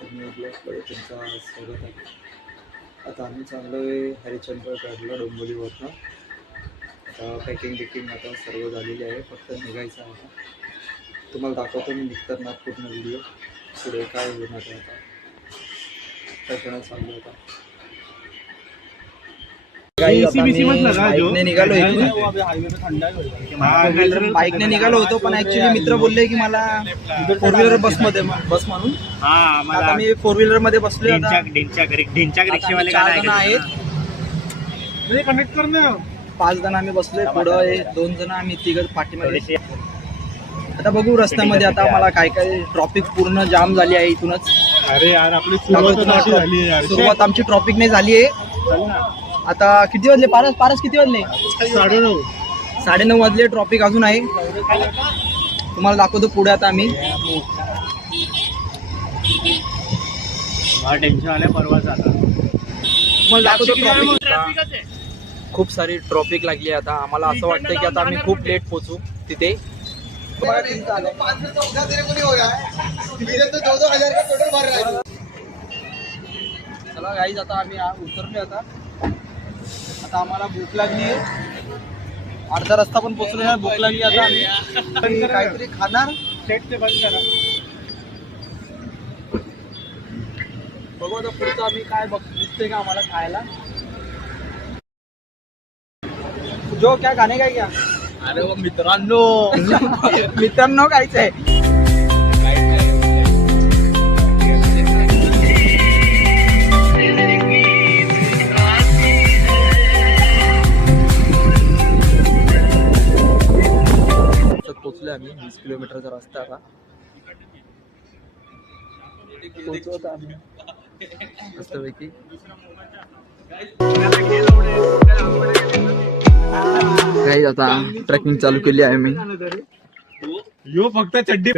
ब्लॉगमध्ये तुमचं स्वागत आहे. आता आम्ही चांगलं आहे हरिश्चंद्रगडला डोंबिवलीवरनं. आता पॅकिंग आता सर्व झालेली आहे, फक्त निघायचं आहे. आता तुम्हाला दाखवतो मी निघताना पूर्ण व्हिडिओ पुढे काय होणार आहे. आता काय करण्यात चाललं होता. बाईकने निघालो होतो, पण ऍक्च्युली मित्र बोलले की मला 4 व्हीलर बस म्हणून. आता मी 4 व्हीलर मध्ये बसलोय. कनेक्ट कर ना. 5 जण आम्ही बसलोय, पुढे 2 जण आम्ही तिघ पाठीमध्ये. आता बघू रस्त्यामध्ये आता मला काय काय ट्रॉफिक पूर्ण जाम झाली आहे इथूनच. अरे यार आपली सुरुवात आमची ट्रॉफिक नाही झाली आहे. आता किती वाजले? पारस किती वाजले? 9:30 वाजले. ट्रॉफिक अजून आहे, तुम्हाला दाखवतो पुढे. आता आम्ही टेन्शन आलं परवाच. आता तुम्हाला दाखवतो खूप सारी ट्रॉफिक लागली आहे. आता आम्हाला असं वाटतं की आता आम्ही खूप लेट पोहोचू तिथे. चला गाईज, आता आम्ही उतरलो. आता आम्हाला भूक लागली आहे. अर्धा रस्ता पण पोहोचलो नाही, भूक लागली. आता आम्ही काहीतरी खाणार. बघू आता पुढचं आम्ही काय दिसतंय का आम्हाला खायला. जो क्या खाणे काय क्या? अरे वो मित्रांनो खायचं आहे. पोचलोय आम्ही. 20 किलोमीटरचा रस्ता. आता पोचवत आम्ही मस्तपैकी. काही आता ट्रेकिंग चालू केली आहे मी. यो फक्त चड्डी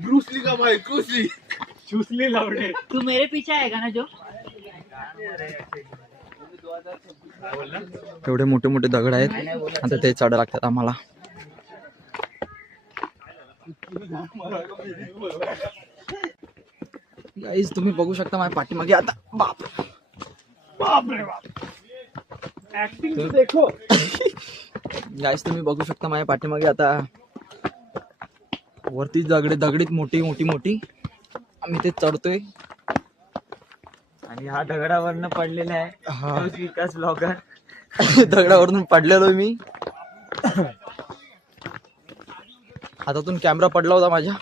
ब्रूसली का भाई, ब्रूसली चुसली लावणे. तू मेरे पीछे आएगा ना जो. एवढे मोठे मोठे दगड आहेत, आता ते चढायला लागतात आम्हाला. गाईज तुम्ही बघू शकता माझ्या पाठीमागे. आता बाप बापरे बाप. ऍक्टिंग देखो. गाईज तुम्ही बघू शकता माझ्या पाठीमागे. आता वरती दगडीत मोठी आम्ही ते चढतोय. आणि हा दगडावरनं पडलेला आहे विकास ब्लॉगर. दगडावरून पडलेलो मी. हातातून कॅमेरा पडला होता माझ्या.